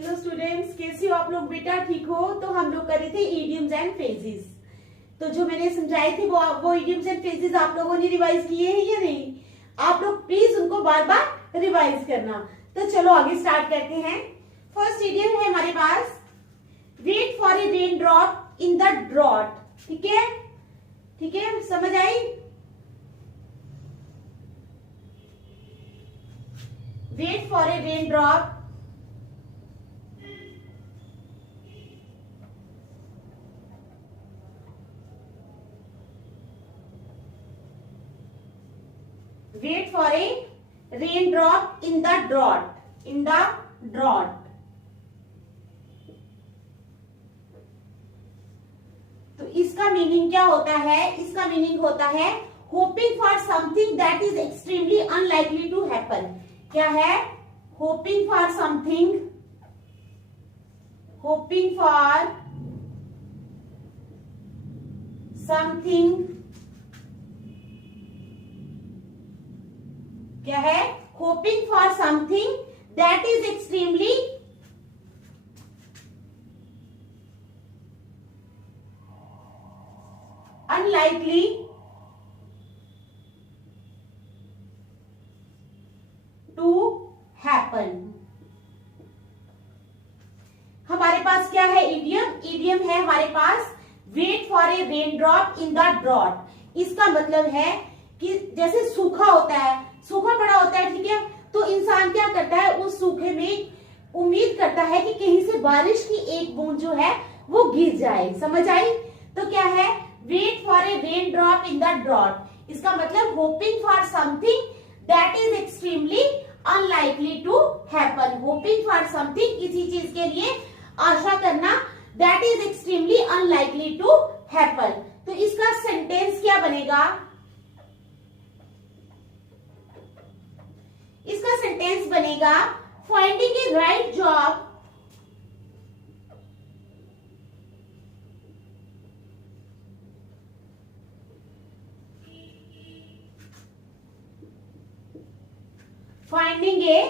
Hello students, कैसे हो आप लोग बेटा? ठीक हो? तो हम लोग कर रहे थे इडियम्स एंड फ्रेजेस। तो जो मैंने समझाए थे वो इडियम्स एंड फ्रेजेस आप लोगों ने रिवाइज किए हैं या नहीं? आप लोग प्लीज उनको बार बार रिवाइज करना। तो चलो आगे स्टार्ट करते हैं। फर्स्ट इडियम है हमारे पास, wait for a rain drop in the drought. ठीक है, ठीक है, समझ आई? Wait for a rain drop wait for a raindrop in the drought. तो इसका मीनिंग क्या होता है? इसका मीनिंग होता है hoping for something that is extremely unlikely to happen. क्या है? होपिंग फॉर समथिंग क्या है? Hoping for something that is extremely unlikely to happen. हमारे पास क्या है? इडियम है हमारे पास wait for a rain drop in the drought. इसका मतलब है कि जैसे सूखा होता है, सूखा पड़ा होता है, ठीक है, तो इंसान क्या करता है? उस सूखे में उम्मीद करता है कि कहीं से बारिश की एक बूंद जो है वो गिर जाए। समझ आई? तो क्या है? Wait for a rain drop in the drought. इसका मतलब hoping for something that is extremely unlikely to happen. Hoping for something, किसी चीज के लिए आशा करना, that is extremely unlikely to happen. तो इसका सेंटेंस क्या बनेगा? इसका सेंटेंस बनेगा finding a right job finding a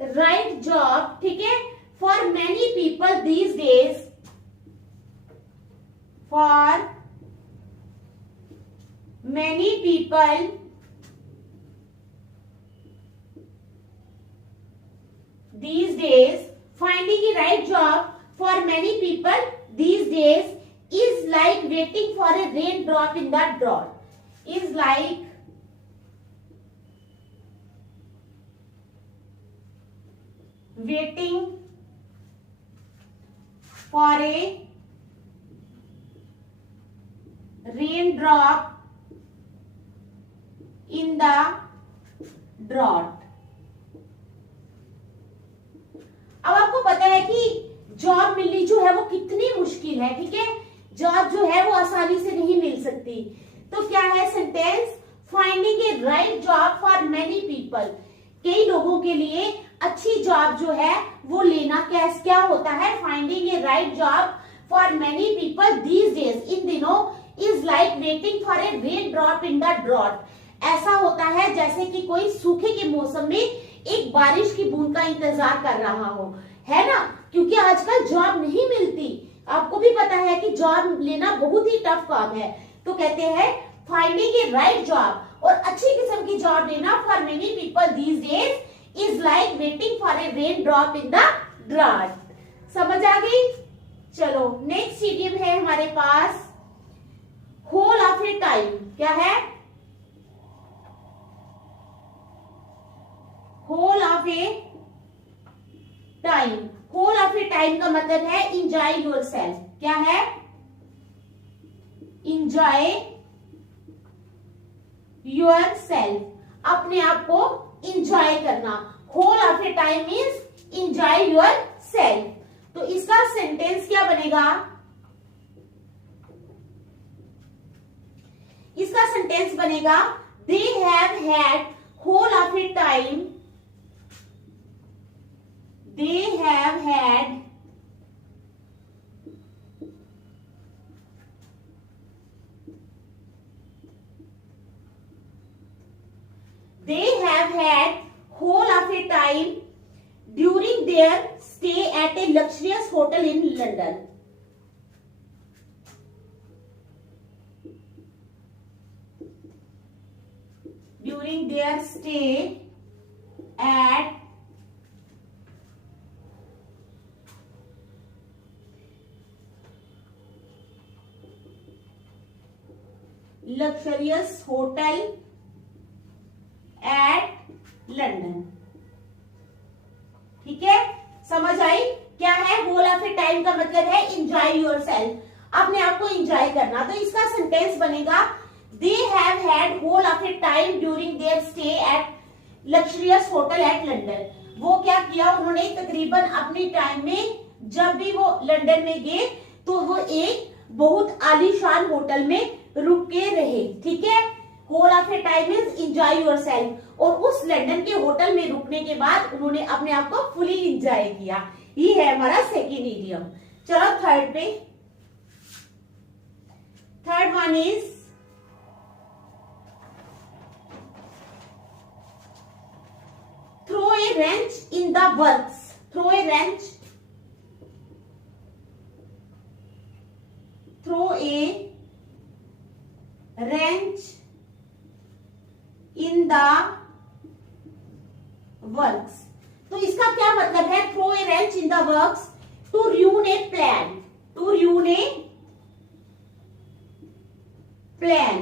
right job, ठीक है, for many people these days, for many people these days, finding a right job for many people these days is like waiting for a raindrop in the drought. Is like waiting for a raindrop in the drought. अब आपको पता है कि job मिलनी जो है वो कितनी मुश्किल है, ठीक है, जॉब जो है वो आसानी से नहीं मिल सकती। तो क्या है sentence? Finding a right job for many people. कई लोगों के लिए अच्छी जॉब जो है वो लेना क्या होता है? Finding a right job for many people these days, इन दिनों, is like waiting for a rain drop in the drought. ऐसा होता है जैसे कि कोई सूखे के मौसम में एक बारिश की बूंद का इंतजार कर रहा हो, है ना? क्योंकि आजकल जॉब नहीं मिलती। आपको भी पता है कि जॉब लेना बहुत ही टफ काम है। तो कहते हैं फाइंडिंग ए राइट जॉब, और अच्छी किस्म की जॉब लेना for many people these days is like waiting for a rain drop in the drought. समझ आ गई? चलो नेक्स्ट इडियम है हमारे पास, होल ऑफ ए टाइम। क्या है? Whole of a time. Whole of a time का मतलब है इंजॉय योर सेल्फ। क्या है? इंजॉय योर सेल्फ, अपने आप को इंजॉय करना। Whole of a time means enjoy yourself. तो इसका सेंटेंस क्या बनेगा? इसका सेंटेंस बनेगा they have had whole of a time, they have had whole of a time during their stay at a luxurious hotel in London. During their stay at luxurious hotel at London. ठीक है, समझ आई? क्या है whole of a time का मतलब है enjoy yourself, अपने आप को एंजॉय करना। तो इसका सेंटेंस बनेगा they have had whole of a time during their stay at luxurious hotel at London. वो क्या किया, उन्होंने तकरीबन अपनी टाइम में जब भी वो लंदन में गए तो वो एक बहुत आलीशान होटल में रुक के रहे। ठीक है, whole of a time is enjoy yourself, और उस लंदन के होटल में रुकने के बाद उन्होंने अपने आप को फुली एंजॉय किया। ये है हमारा सेकेंड इडियम। चलो थर्ड पे, third one is throw a wrench in the works. Throw a wrench, throw a wrench in the works. तो इसका क्या मतलब है? throw a wrench in the works, to ruin a plan, to ruin a plan,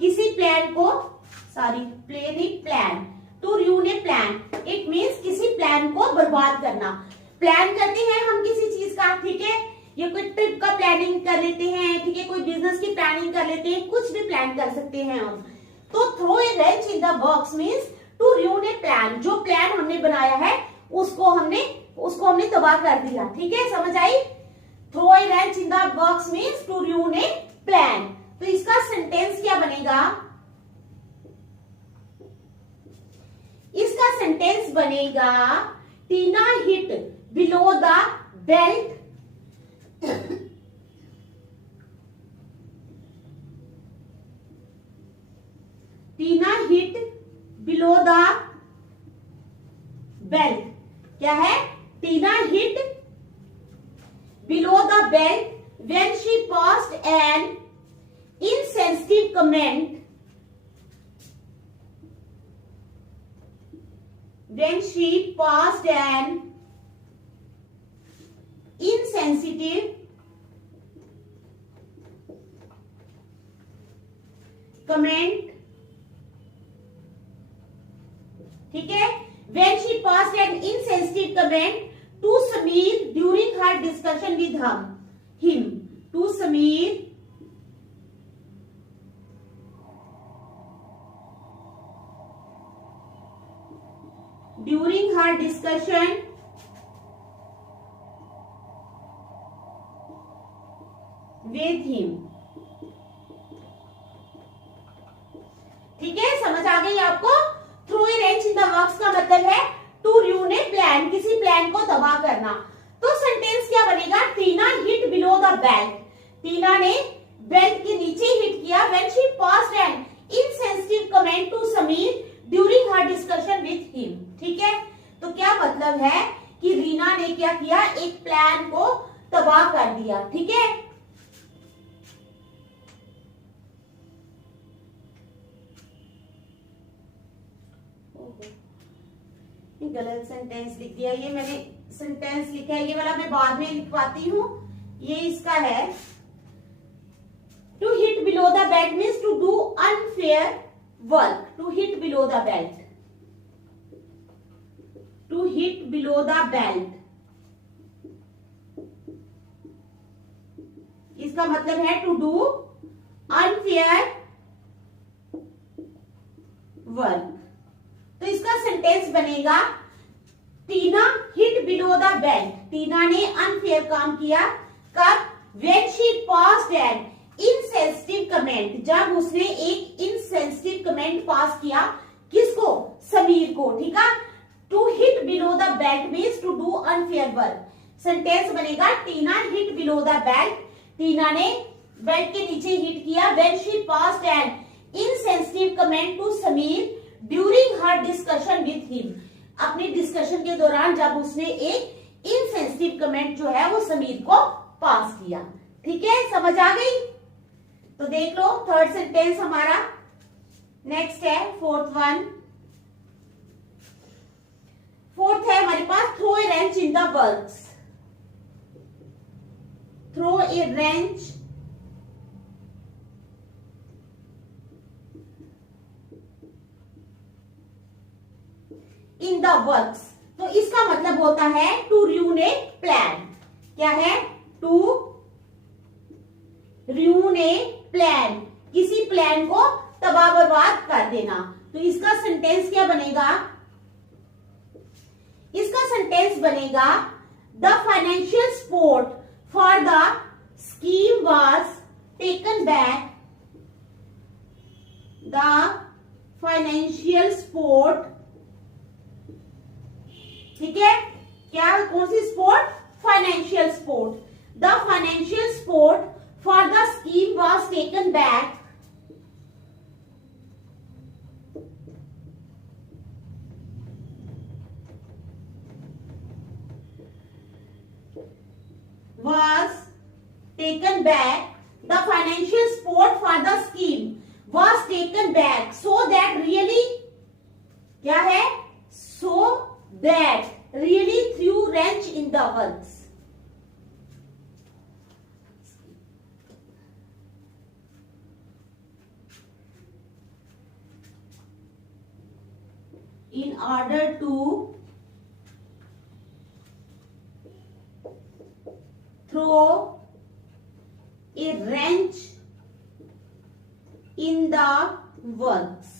किसी plan को, sorry plane ही plan, to ruin a plan, it means किसी plan को बर्बाद करना। प्लान करते हैं हम किसी चीज का, ठीक है, ये कोई ट्रिप का प्लानिंग कर लेते हैं, ठीक है, कोई बिजनेस की प्लानिंग कर लेते हैं, कुछ भी प्लान कर सकते हैं हम। तो throw a wrench in the works means to ruin a plan, जो प्लान हमने बनाया है उसको हमने तबाह कर दिया। ठीक है, समझ आई? Throw a wrench in the works means to ruin a plan। तो इसका सेंटेंस क्या बनेगा? इसका सेंटेंस बनेगा Tina hit below the belt, Tina hit below the belt. क्या है? Tina hit below the belt when she passed an insensitive comment, when she passed an insensitive comment, ठीक है, when she passed an insensitive comment to Sameer during her discussion with him, to Sameer during her discussion with him। ठीक है, समझ आ गई आपको? Throw a wrench in the works का मतलब है टू ruin a plan, किसी प्लान को तबाह करना। तो सेंटेंस क्या बनेगा? Tina hit below the belt, Tina ने बेल्ट के नीचे हिट किया when she passed an insensitive comment to Sameer during her discussion with him। ठीक है, तो क्या मतलब है कि रीना ने क्या किया? एक प्लान को तबाह कर दिया। ठीक है, गलत सेंटेंस लिख दिया। ये मैंने सेंटेंस लिखा है, ये वाला मैं बाद में लिखवाती हूँ। ये इसका है to hit below the belt means to do unfair work, to hit below the belt, to hit below the belt, इसका मतलब है टू डू अनफेयर वर्क। तो इसका सेंटेंस बनेगा Tina hit below the belt, Tina ने unfair काम किया। कब? when she passed an insensitive comment, जब उसने एक इनसेंसिटिव कमेंट पास किया। किसको? समीर को। ठीक है, to hit below the belt means to do unfair work. Sentence बनेगा Tina hit below the belt, Tina ने बेल्ट के नीचे हिट किया when she passed an insensitive comment to Sameer during her discussion with him, अपनी discussion के दौरान जब उसने एक इनसेंसिटिव कमेंट जो है वो समीर को पास किया। ठीक है, समझ आ गई? तो देख लो थर्ड सेंटेंस हमारा। नेक्स्ट है फोर्थ वन। फोर्थ है हमारे पास throw a wrench in the works. Throw a wrench in the works. तो इसका मतलब होता है टू ruin ए प्लान। क्या है? टू ruin ए प्लान, किसी प्लान को तबाह बर्बाद कर देना। तो इसका सेंटेंस क्या बनेगा? इसका सेंटेंस बनेगा the financial support for the scheme was taken back. The financial support, ठीक है, क्या कौन सी support? Financial support. The financial support for the scheme was taken back was taken back. The financial support for the scheme was taken back so that really, क्या है? So that really threw wrench in the works. In order to throw a wrench in the works.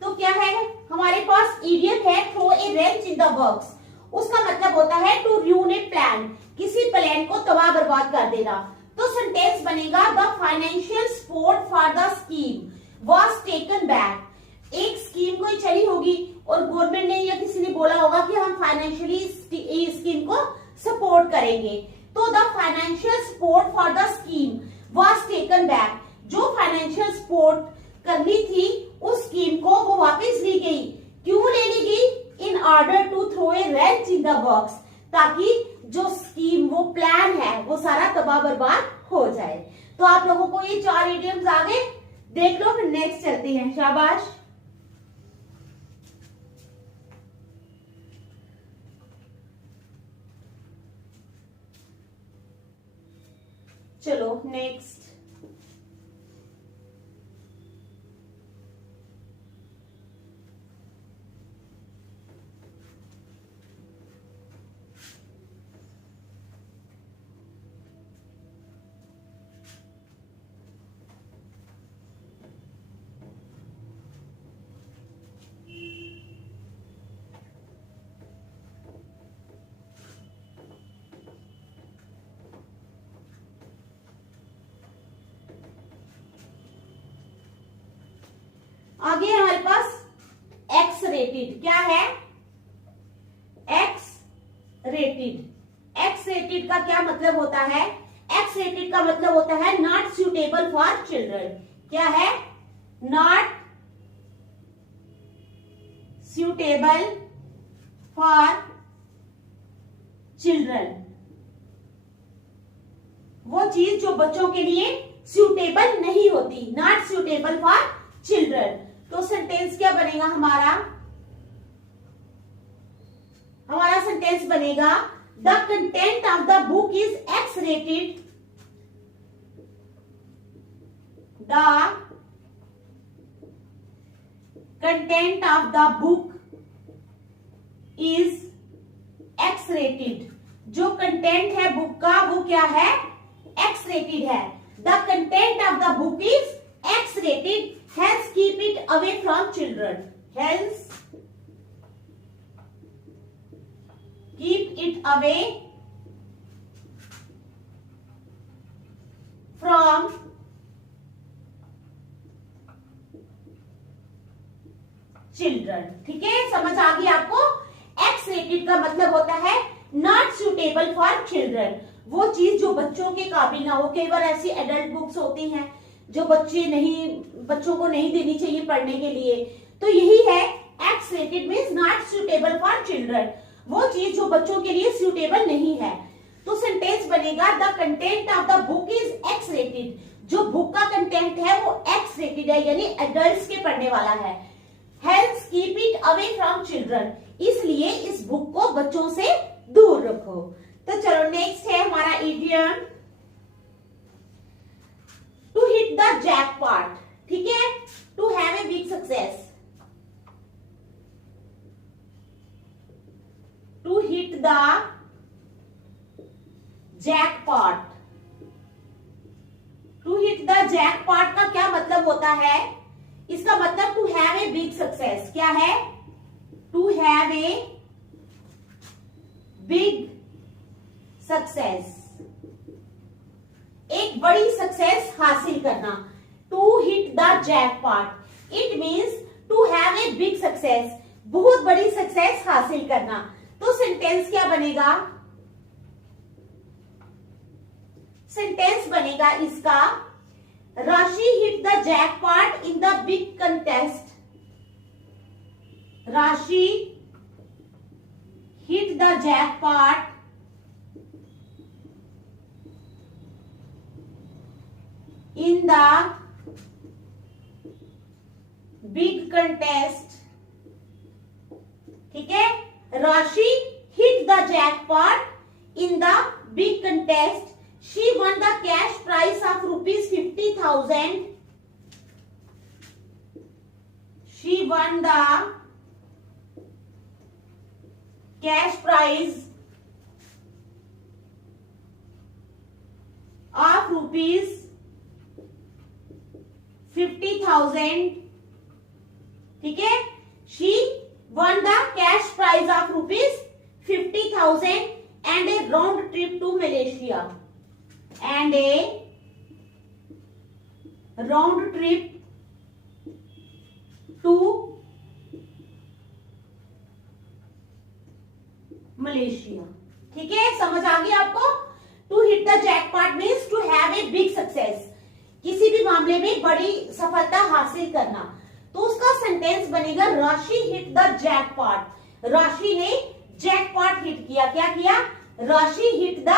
तो क्या है हमारे पास? Idiom है throw a wrench in the works. उसका मतलब होता है टू ruin ए प्लान, किसी प्लान को तबाह बर्बाद कर देना। तो सेंटेंस बनेगा the financial support for the scheme was taken back. एक स्कीम कोई चली होगी और गवर्नमेंट ने या किसी ने बोला होगा कि हम फाइनेंशियली इस स्कीम को सपोर्ट करेंगे। तो the financial support for the scheme was taken back. जो फाइनेंशियल सपोर्ट करनी थी उस स्कीम को वो वापस ली गई। क्यों ले ली गई? In order to throw a wrench in the works, ताकि जो स्कीम वो प्लान है वो सारा तबाह बर्बाद हो जाए। तो आप लोगों को ये 4 इडियम्स आ गए। देख लो, फिर नेक्स्ट चलते हैं। शाबाश। चलो नेक्स्ट। आगे हमारे पास एक्स रेटेड। क्या है? X rated. एक्स रेटेड का क्या मतलब होता है? एक्स रेटेड का मतलब होता है नॉट सुटेबल फॉर चिल्ड्रन। क्या है? Not suitable for children. वो चीज जो बच्चों के लिए सुटेबल नहीं होती, नॉट सुटेबल फॉर चिल्ड्रन। तो सेंटेंस क्या बनेगा हमारा? हमारा सेंटेंस बनेगा the content of the book is x rated. The content of the book is x rated. जो कंटेंट है बुक का वो क्या है? एक्स रेटेड है। The content of the book is x rated, hence keep it away from children. Hence keep it away from children. ठीक है, समझ आ गई आपको? एक्स रेटेड का मतलब होता है नॉट सुटेबल फॉर चिल्ड्रन। वो चीज जो बच्चों के काबिल ना हो। कई बार ऐसी एडल्ट बुक्स होती हैं जो बच्चों को नहीं देनी चाहिए पढ़ने के लिए। तो यही है x rated means not suitable for children, वो चीज जो बच्चों के लिए सुटेबल नहीं है। तो सेंटेंस बनेगा the content of the book is x rated, जो बुक का कंटेंट है वो एक्स रेटेड है, यानी एडल्ट्स के पढ़ने वाला है। Hell's keep it away from children, इसलिए इस बुक को बच्चों से दूर रखो। तो चलो नेक्स्ट है हमारा idiom to hit the jackpot, ठीक है, to have a big success, to hit the jackpot. To hit the jackpot का क्या मतलब होता है? इसका मतलब to have a big success क्या है? To have a big success, एक बड़ी सक्सेस हासिल करना। To hit the jackpot it means to have a big success, बहुत बड़ी सक्सेस हासिल करना। तो सेंटेंस क्या बनेगा? सेंटेंस बनेगा इसका Rashi hit the jackpot in the big contest, Rashi hit the jackpot in the big contest, ठीक है, राशि hit the jackpot in the big contest, she won the cash prize of rupees 50,000, she won the cash prize of rupees 50,000, ठीक है, she won the cash prize of rupees 50,000 and a round trip to Malaysia, and a round trip to Malaysia, ठीक है, समझ आ गई आपको? To hit the jackpot means to have a big success, किसी भी मामले में बड़ी सफलता हासिल करना। तो उसका सेंटेंस बनेगा राशि हिट द जैकपॉट, राशि ने जैकपॉट हिट किया। क्या किया? Rashi hit the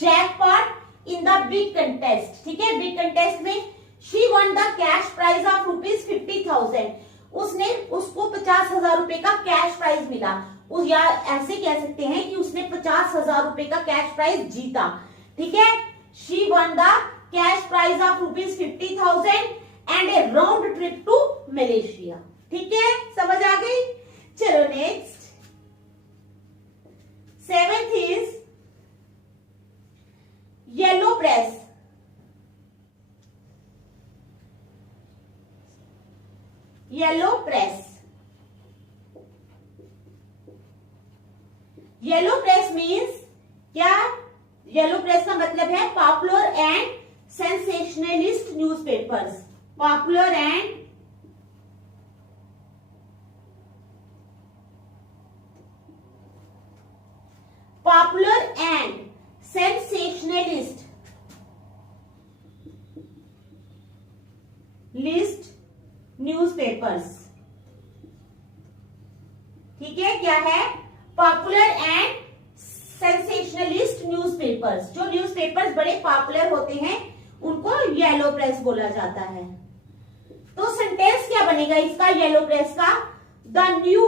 jackpot in the big contest, ठीक है, बिग कंटेस्ट में she won the cash prize of rupees 50,000, उसने उसको 50,000 रुपए का कैश प्राइज मिला। या ऐसे कह सकते हैं कि उसने 50,000 रुपए का कैश प्राइज जीता, ठीक है। She won the cash prize of rupees 50,000 and a round trip to Malaysia, ठीक है, समझ आ गई? चलो next 7th is yellow press. Yellow press, yellow press means क्या? येलो प्रेस का मतलब है popular and sensationalist newspapers, popular and sensationalist newspapers, ठीक है, क्या है? पॉपुलर एंड सेंसेशनलिस्ट न्यूज़पेपर्स, जो न्यूज़पेपर्स बड़े पॉपुलर होते हैं उनको येलो प्रेस बोला जाता है। तो सेंटेंस क्या बनेगा इसका येलो प्रेस का? The new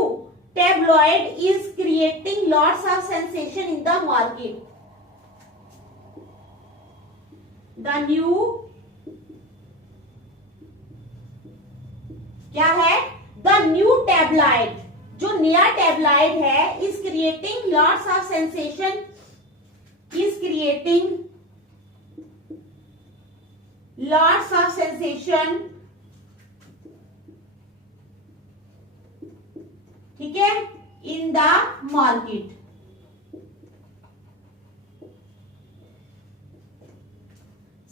tabloid is creating lots of sensation in the market. The new क्या है? The new tabloid, जो नया tabloid है, is creating lots of sensation, is creating lots of sensation, ठीक है, इन द मार्केट।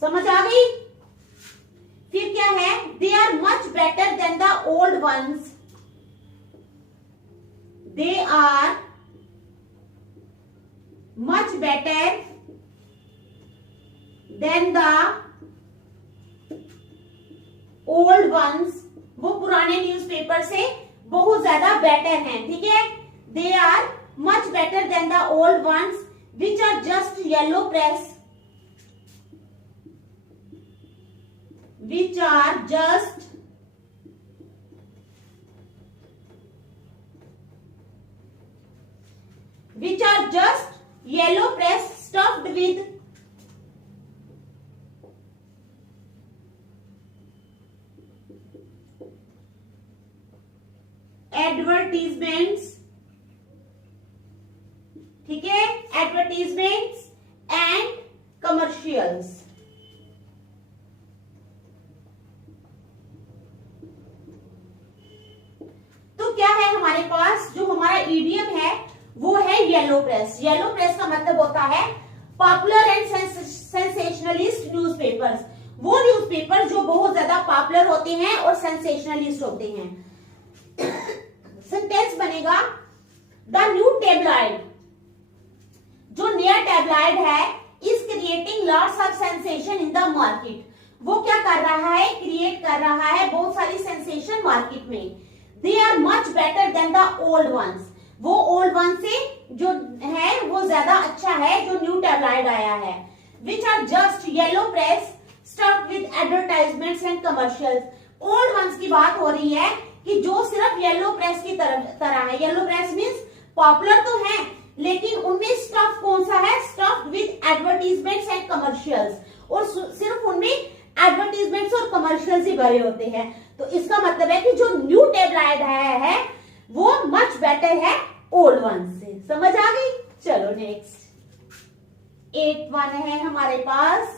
समझ आ गई? फिर क्या है? They are much better than the old ones, they are much better than the old ones, वो पुराने न्यूज़पेपर से बहुत ज्यादा बेटर हैं, ठीक है। they are much better than the old ones which are just yellow press, which are just yellow press stuffed with advertisements, ठीक है, advertisements and commercials. तो क्या है हमारे पास, जो हमारा ईडीएम है वो है येलो प्रेस. येलो प्रेस का मतलब होता है पॉपुलर एंड सेंसेशनलिस्ट न्यूज़पेपर्स. वो न्यूज़पेपर जो बहुत ज्यादा पॉपुलर होते हैं और सेंसेशनलिस्ट होते हैं. सेंटेंस बनेगा द न्यू टेबलॉइड, जो नया टेबलॉइड है, is creating lots of sensation in the market. वो क्या कर रहा है, क्रिएट कर रहा है बहुत सारी सेंसेशन मार्केट में. They are much better than the old ones. वो ओल्ड वन से जो है वो ज्यादा अच्छा है जो न्यू टेबलॉइड आया है. Which are just yellow press stuffed with advertisements and commercials. Old ones की बात हो रही है कि जो सिर्फ येलो प्रेस की तरह है. येलो प्रेस मीन्स पॉपुलर तो है लेकिन उनमें स्टफ कौन सा है, stuffed with advertisements and commercials. और सिर्फ उनमें एडवर्टीजमेंट्स और कमर्शियल्स ही भरे होते हैं. तो इसका मतलब है कि जो न्यू टेबलॉइड है वो मच बेटर है ओल्ड वन से. समझ आ गई. चलो नेक्स्ट 8 वन है हमारे पास.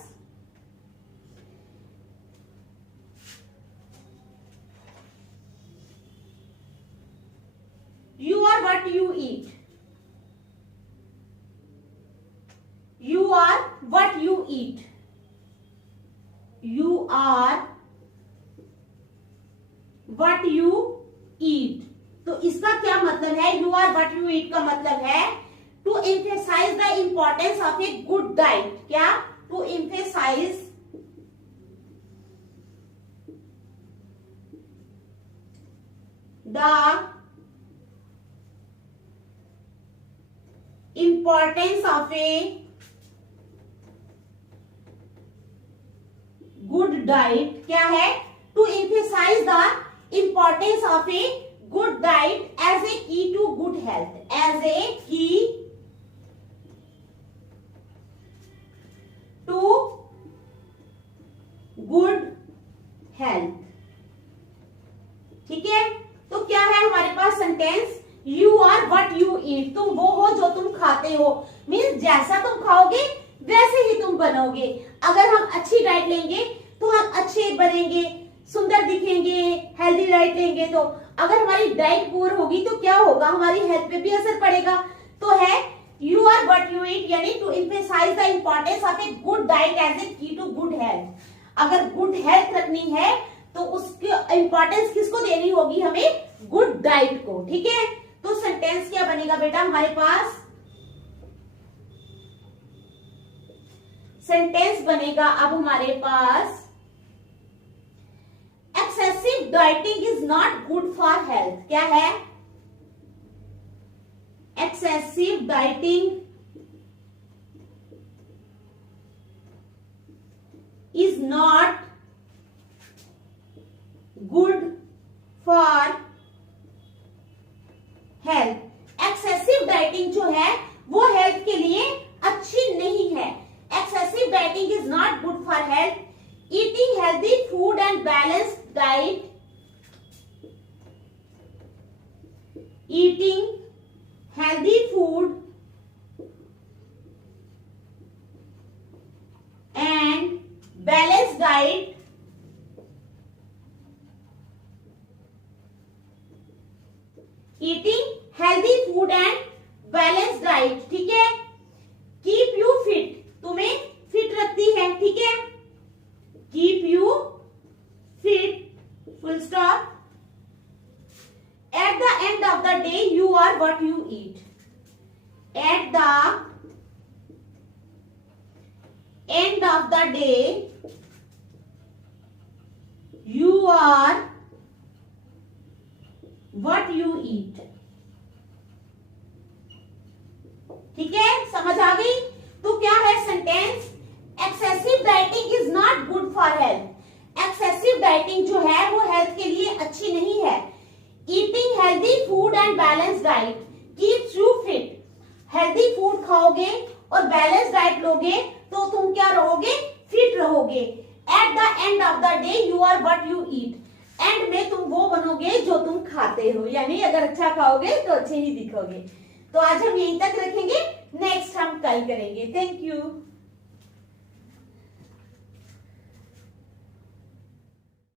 You are what you eat. You are what you eat. You are what you eat. तो इसका क्या मतलब है, you are what you eat का मतलब है to emphasize the importance of a good diet. क्या, to emphasize the importance of a good diet. क्या है, to emphasize the importance of a good diet as a key to good health. As a key to good health. ठीक है. तो क्या है हमारे पास sentence, you are what you eat. तुम वो हो जो तुम खाते हो. मीन्स जैसा तुम खाओगे वैसे ही तुम बनोगे. अगर हम अच्छी डाइट लेंगे तो हम अच्छे बनेंगे, सुंदर दिखेंगे. हेल्दी डाइट लेंगे तो अगर हमारी डाइट पुअर होगी तो क्या होगा, हमारी हेल्थ पे भी असर पड़ेगा. तो है you are what you eat, यानी to emphasise the importance of a good diet as a key to good health. अगर गुड हेल्थ रखनी है तो उसकी इंपॉर्टेंस किसको देनी होगी, हमें गुड डाइट को. ठीक है. तो सेंटेंस क्या बनेगा बेटा हमारे पास, सेंटेंस बनेगा अब हमारे पास excessive dieting is not good for health. क्या है, excessive dieting is not good for health. Excessive dieting जो है वो हेल्थ के लिए अच्छी नहीं है. Excessive dieting is not good for health. Eating healthy food and balanced diet, eating healthy food and balanced diet eating healthy food and balance diet. ठीक है. कीप यू फिट, तुम्हें फिट रखती है. ठीक है. Keep you fit, full stop. At the end of the day you are what you eat. At the end of the day you are what you eat. ठीक है, समझ आ गई। तो क्या है sentence, excessive dieting is not good for health. Excessive dieting जो है वो हेल्थ के लिए अच्छी नहीं है। Eating healthy food and balance diet keeps you fit. Healthy food खाओगे और बैलेंस डाइट लोगे तो तुम क्या रहोगे, फिट रहोगे। At the end of the day you are what you eat. End में तुम वो बनोगे जो तुम खाते हो, यानी अगर अच्छा खाओगे तो अच्छे ही दिखोगे। तो आज हम यहीं तक रखेंगे, नेक्स्ट हम कल करेंगे। Thank you.